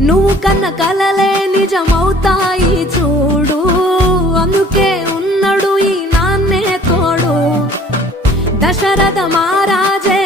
నువ్వు కన్న కలలే నిజమవుతాయి చూడు, అందుకే ఉన్నాడు ఈ నాన్నే తోడు. దశరథ మహారాజే